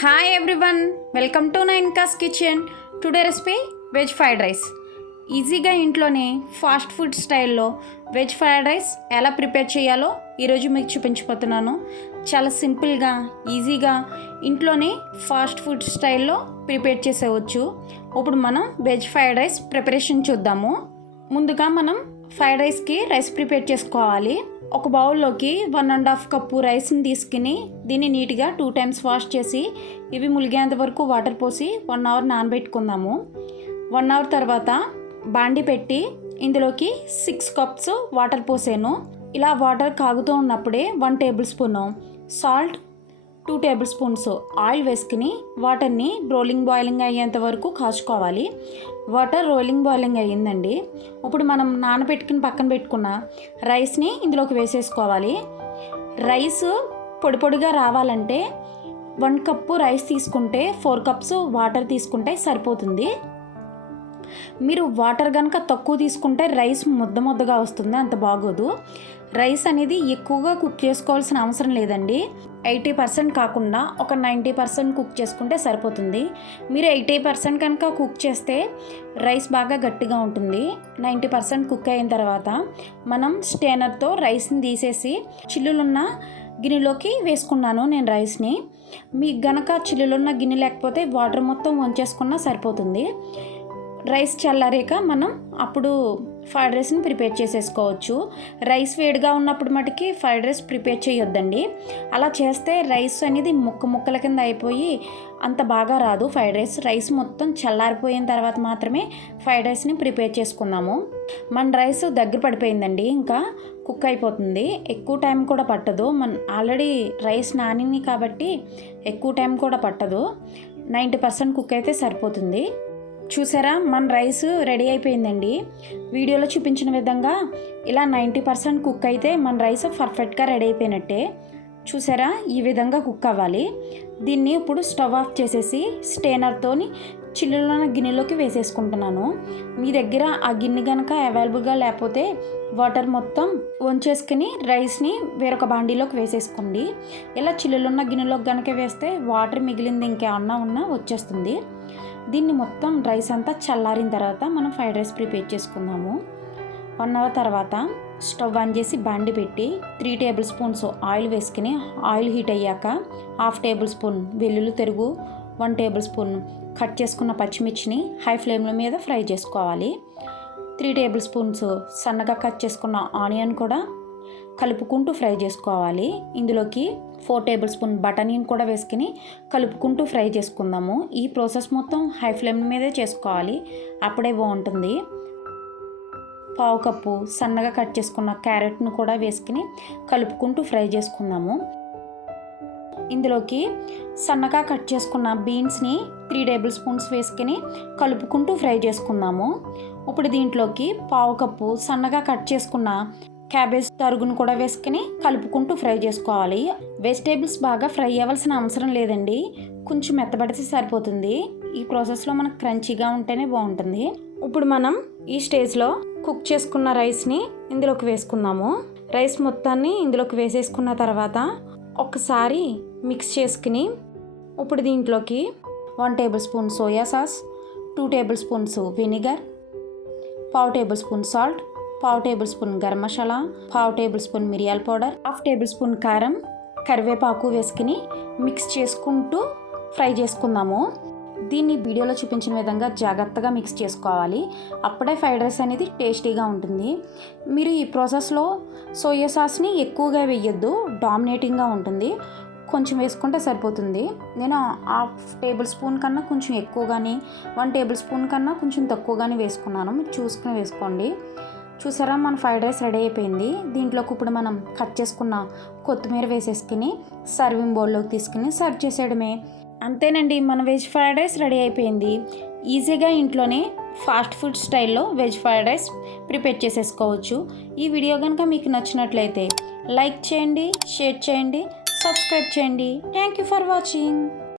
Hi everyone welcome to nine cause kitchen today recipe veg fried rice ఈజీగా ఇంట్లోనే fast food స్టైల్లో veg fried rice ఎలా prepare చేయాలో ఈరోజు మీకు చూపించిపోతున్నాను చాలా సింపుల్గా ఈజీగా ఇంట్లోనే ఫాస్ట్ ఫుడ్ స్టైల్లో ప్రిపేర్ చేసేవచ్చు. ఇప్పుడు మనం వెజ్ ఫ్రైడ్ రైస్ ప్రిపరేషన్ చూద్దాము. ముందుగా మనం ఫ్రైడ్ రైస్కి రైస్ ప్రిపేర్ చేసుకోవాలి. ఒక బౌల్లోకి వన్ అండ్ హాఫ్ కప్పు రైస్ని తీసుకుని దీన్ని నీట్గా టూ టైమ్స్ వాష్ చేసి ఇవి ములిగేంత వరకు వాటర్ పోసి వన్ అవర్ నానబెట్టుకుందాము. వన్ అవర్ తర్వాత బాండి పెట్టి ఇందులోకి సిక్స్ కప్స్ వాటర్ పోసాను. ఇలా వాటర్ కాగుతూ ఉన్నప్పుడే one table spoon salt two table spoons oil వేసుకుని వాటర్ని రోలింగ్ బాయిలింగ్ అయ్యేంత వరకు కాచుకోవాలి. వాటర్ రోలింగ్ బాయిలింగ్ అయ్యిందండి. ఇప్పుడు మనం నానబెట్టుకుని పక్కన పెట్టుకున్న రైస్ని ఇందులోకి వేసేసుకోవాలి. రైస్ పొడి పొడిగా రావాలంటే వన్ కప్పు రైస్ తీసుకుంటే ఫోర్ కప్స్ వాటర్ తీసుకుంటే సరిపోతుంది. మీరు వాటర్ కనుక తక్కువ తీసుకుంటే రైస్ ముద్ద ముద్దగా వస్తుంది అంత బాగోదు. రైస్ అనేది ఎక్కువగా కుక్ చేసుకోవాల్సిన అవసరం లేదండి. ఎయిటీ పర్సెంట్ కాకుండా ఒక నైంటీ పర్సెంట్ కుక్ చేసుకుంటే సరిపోతుంది. మీరు ఎయిటీ పర్సెంట్ కనుక కుక్ చేస్తే రైస్ బాగా గట్టిగా ఉంటుంది. నైంటీ పర్సెంట్ కుక్ అయిన తర్వాత మనం స్టేనర్తో రైస్ని తీసేసి చిల్లులున్న గిన్నెలోకి వేసుకున్నాను నేను రైస్ని. మీకు గనక చిల్లులున్న గిన్నె లేకపోతే వాటర్ మొత్తం వంచేసుకున్నా సరిపోతుంది. రైస్ చల్లారాక మనం అప్పుడు ఫ్రైడ్ రైస్ని ప్రిపేర్ చేసేసుకోవచ్చు. రైస్ వేడిగా ఉన్నప్పుడు మటుకి ఫ్రైడ్ రైస్ ప్రిపేర్ చేయొద్దండి. అలా చేస్తే రైస్ అనేది ముక్క ముక్కల కింద అయిపోయి అంత బాగా రాదు. ఫ్రైడ్ రైస్ రైస్ మొత్తం చల్లారిపోయిన తర్వాత మాత్రమే ఫ్రైడ్ రైస్ని ప్రిపేర్ చేసుకుందాము మన రైస్ దగ్గర పడిపోయిందండి ఇంకా కుక్ అయిపోతుంది. ఎక్కువ టైం కూడా పట్టదు. మన ఆల్రెడీ రైస్ నానింది కాబట్టి ఎక్కువ టైం కూడా పట్టదు. నైంటీ పర్సెంట్ కుక్ అయితే సరిపోతుంది. చూసారా? మన రైస్ రెడీ అయిపోయిందండి. వీడియోలో చూపించిన విధంగా ఇలా నైంటీ పర్సెంట్ కుక్ అయితే మన రైస్ పర్ఫెక్ట్గా రెడీ అయిపోయినట్టే. చూసారా? ఈ విధంగా కుక్ అవ్వాలి. దీన్ని ఇప్పుడు స్టవ్ ఆఫ్ చేసేసి స్టేనర్తోని చిల్లులో గిన్నెలోకి వేసేసుకుంటున్నాను. మీ దగ్గర ఆ గిన్నె కనుక అవైలబుల్గా లేకపోతే వాటర్ మొత్తం వంచేసుకుని రైస్ని వేరొక బాండీలోకి వేసేసుకోండి. ఇలా చిల్లులున్న గిన్నెలోకి కనుక వేస్తే వాటర్ మిగిలింది ఇంకేమన్నా ఉన్నా వచ్చేస్తుంది. దీన్ని మొత్తం రైస్ అంతా చల్లారిన తర్వాత మనం ఫ్రైడ్ రైస్ ప్రిపేర్ చేసుకుందాము. వన్ అవర్ తర్వాత స్టవ్ ఆన్ చేసి బండి పెట్టి త్రీ టేబుల్ స్పూన్స్ ఆయిల్ వేసుకుని ఆయిల్ హీట్ అయ్యాక హాఫ్ టేబుల్ స్పూన్ వెల్లుల్లి తెరుగు వన్ టేబుల్ స్పూన్ కట్ చేసుకున్న పచ్చిమిర్చిని హై ఫ్లేమ్ల మీద ఫ్రై చేసుకోవాలి. త్రీ టేబుల్ స్పూన్స్ సన్నగా కట్ చేసుకున్న ఆనియన్ కూడా కలుపుకుంటూ ఫ్రై చేసుకోవాలి. ఇందులోకి ఫోర్ టేబుల్ స్పూన్ బటనీని కూడా వేసుకుని కలుపుకుంటూ ఫ్రై చేసుకుందాము. ఈ ప్రాసెస్ మొత్తం హై ఫ్లేమ్ మీదే చేసుకోవాలి. అప్పుడే బాగుంటుంది. పావు కప్పు సన్నగా కట్ చేసుకున్న క్యారెట్ను కూడా వేసుకుని కలుపుకుంటూ ఫ్రై చేసుకుందాము. ఇందులోకి సన్నగా కట్ చేసుకున్న బీన్స్ని త్రీ టేబుల్ స్పూన్స్ వేసుకుని కలుపుకుంటూ ఫ్రై చేసుకుందాము. ఇప్పుడు దీంట్లోకి పావు కప్పు సన్నగా కట్ చేసుకున్న క్యాబేజ్ తరుగును కూడా వేసుకుని కలుపుకుంటూ ఫ్రై చేసుకోవాలి. వెజిటేబుల్స్ బాగా ఫ్రై అవ్వాల్సిన అవసరం లేదండి. కొంచెం మెత్తబడితే సరిపోతుంది. ఈ ప్రాసెస్లో మనకు క్రంచీగా ఉంటేనే బాగుంటుంది. ఇప్పుడు మనం ఈ స్టేజ్లో కుక్ చేసుకున్న రైస్ని ఇందులోకి వేసుకుందాము. రైస్ మొత్తాన్ని ఇందులోకి వేసేసుకున్న తర్వాత ఒకసారి మిక్స్ చేసుకుని ఇప్పుడు దీంట్లోకి one table spoon soya sauce two table spoons vinegar పావు టేబుల్ స్పూన్ సాల్ట్ పావు టేబుల్ స్పూన్ గరం మసాలా పావు టేబుల్ స్పూన్ మిరియాల పౌడర్ హాఫ్ టేబుల్ స్పూన్ కారం కరివేపాకు వేసుకుని మిక్స్ చేసుకుంటూ ఫ్రై చేసుకుందాము. దీన్ని వీడియోలో చూపించిన విధంగా జాగ్రత్తగా మిక్స్ చేసుకోవాలి. అప్పుడే ఫ్రైడ్ రైస్ అనేది టేస్టీగా ఉంటుంది. మీరు ఈ ప్రాసెస్లో సోయా సాస్ని ఎక్కువగా వేయొద్దు డామినేటింగ్గా ఉంటుంది. కొంచెం వేసుకుంటే సరిపోతుంది. నేను హాఫ్ టేబుల్ స్పూన్ కన్నా కొంచెం ఎక్కువగాని వన్ టేబుల్ స్పూన్ కన్నా కొంచెం తక్కువగానే వేసుకున్నాను. మీరు చూసుకుని వేసుకోండి. చూసారా మన ఫ్రైడ్ రైస్ రెడీ అయిపోయింది. దీంట్లోకి ఇప్పుడు మనం కట్ చేసుకున్న కొత్తిమీర వేసేసుకుని సర్వింగ్ బౌల్లోకి తీసుకుని సర్వ్ చేసేయడమే. అంతేనండి మన వెజ్ ఫ్రైడ్ రైస్ రెడీ అయిపోయింది. ఈజీగా ఇంట్లోనే ఫాస్ట్ ఫుడ్ స్టైల్లో వెజ్ ఫ్రైడ్ రైస్ ప్రిపేర్ చేసేసుకోవచ్చు. ఈ వీడియో కనుక మీకు నచ్చినట్లయితే లైక్ చేయండి షేర్ చేయండి సబ్స్క్రైబ్ చేయండి. Thank you for watching.